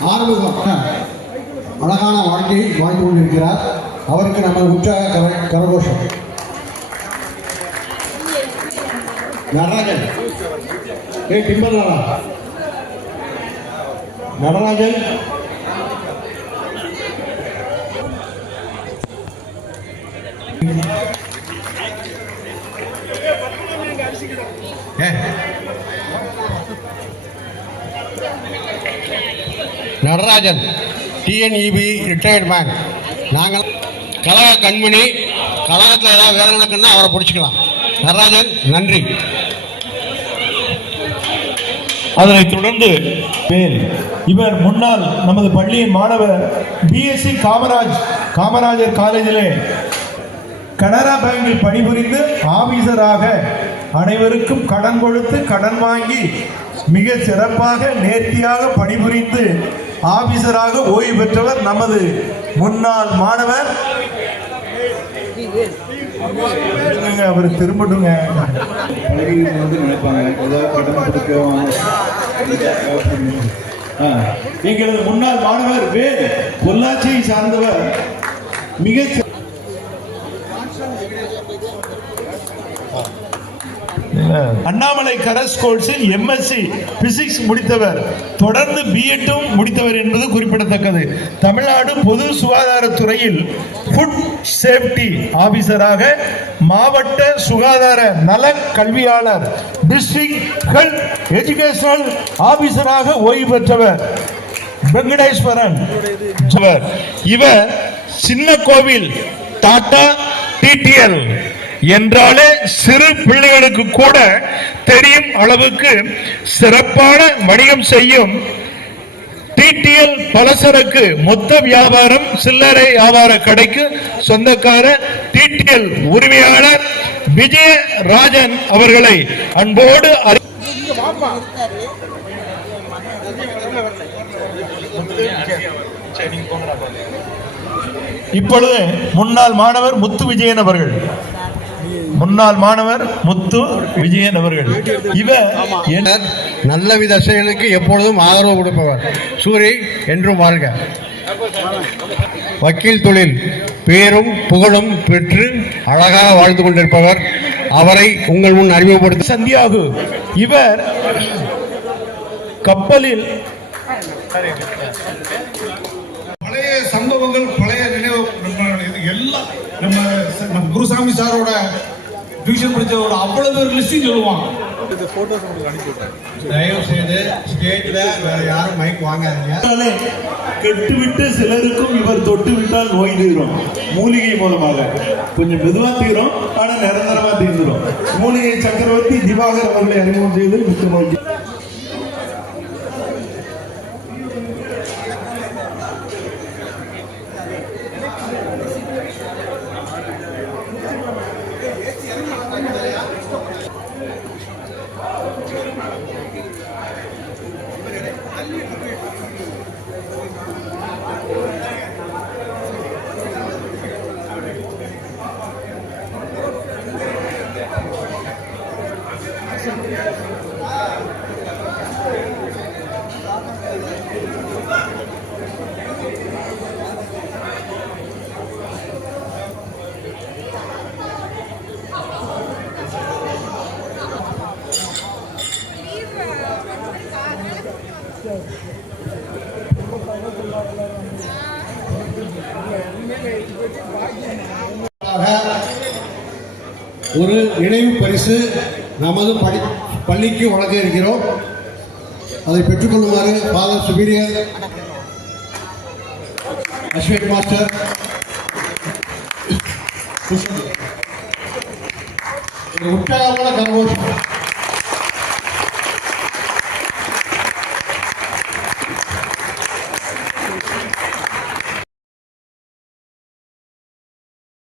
ஆறுமுகம். அழகான வாழ்க்கையை வாழ்ந்து கொண்டிருக்கிறார். அவருக்கு நம்ம உற்சாக கர கரகோஷம். Natarajan. A டிம்பர்லாடா Natarajan. A. Natarajan TNEB retired man நாங்கள் கழக கண்மணி கழகத்தில் ஏதாவது வேலை நடக்குன்னா அவரை பிடிச்சிக்கலாம். நடராஜன் நன்றி. அதனைத் தொடர்ந்து பேர். இவர் முன்னாள் நமது பள்ளியின் மாணவர் பிஎஸ்சி காமராஜ் காமராஜர் காலேஜிலே கனரா பேங்கில் பணிபுரிந்து ஆபீசராக அனைவருக்கும் கடன் கொடுத்து கடன் வாங்கி மிக சிறப்பாக நேர்த்தியாக பணிபுரிந்து ஆபீசராக ஓய்வு பெற்றவர் நமது முன்னாள் மாணவர். அவர் திரும்பட்டுங்க. வந்து ஆ, எங்களது முன்னாள் மாணவர் வேல் பொள்ளாச்சியை சார்ந்தவர் மிக அண்ணாமலை கரஸ் கோர்ஸில் எம்எஸ்சி பிசிக்ஸ் முடித்தவர். தொடர்ந்து பிஎட்டும் முடித்தவர் என்பது குறிப்பிடத்தக்கது. தமிழ்நாடு பொது சுகாதாரத்துறையில் ஃபுட் சேஃப்டி ஆபீசராக மாவட்ட சுகாதார நல கல்வியாளர் டிஸ்ட்ரிக்ட் ஹெல்த் எஜுகேஷனல் ஆபீசராக ஓய்வு பெற்றவர். வெங்கடேஸ்வரன். இவர் சின்ன கோவில் டாடா டிடிஎல் என்றாலே சிறு பிள்ளைகளுக்கு கூட தெரியும் அளவுக்கு சிறப்பான வணிகம் செய்யும் டிடிஎல் பலசரக்கு மொத்த வியாபாரம் சில்லறை வியாபார கடைக்கு சொந்தக்கார டிடிஎல் உரிமையாளர் விஜயராஜன் அவர்களை அன்போடு அறி- இப்பொழுது முன்னாள் மாணவர் முத்து விஜயன் அவர்கள். முன்னாள் மாணவர் முத்து விஜயன் அவர்கள். இவர் என்- நல்ல வித செயலுக்கு எப்பொழுதும் ஆதரவு கொடுப்பவர். சூரி என்றும் வாழ்க. வக்கீல் தொழில் பேரும் புகழும் பெற்று அழகாக வாழ்ந்து கொண்டிருப்பவர். அவரை உங்கள் முன் அறிமுகப்படுத்த சந்தியாகு. இவர் கப்பலில் பழைய சம்பவங்கள் பழைய நினைவு நம்ம எல்லாம் நம்ம குருசாமி சாரோட டிவிஷன் படிச்சவரோட அவ்வளவு பேர் லிஸ்டிங் சொல்லுவாங்க. தயவு செய்து ஸ்டேஜில் வேற யாரும் மைக் வாங்காதீங்க. கெட்டுவிட்டு சிலருக்கும் இவர் தொட்டு விட்டால் நோய் தீரும். மூலிகை மூலமாக. கொஞ்சம் மெதுவா தீரும் ஆனா நிரந்தரமா தீர்ந்துடும் மூலிகை சக்கரவர்த்தி திவாகர் அவர்களை அறிமுகம் செய்து மிக்க ஒரு நினைவு பரிசு நமது படி பள்ளிக்கு வழங்க இருக்கிறோம். அதை பெற்றுக்கொள்ளுமாறு ஃபாதர் சுபீரியர் அஸ்வேட் மாஸ்டர் ஒரு உற்சாகமான கரகோஷம்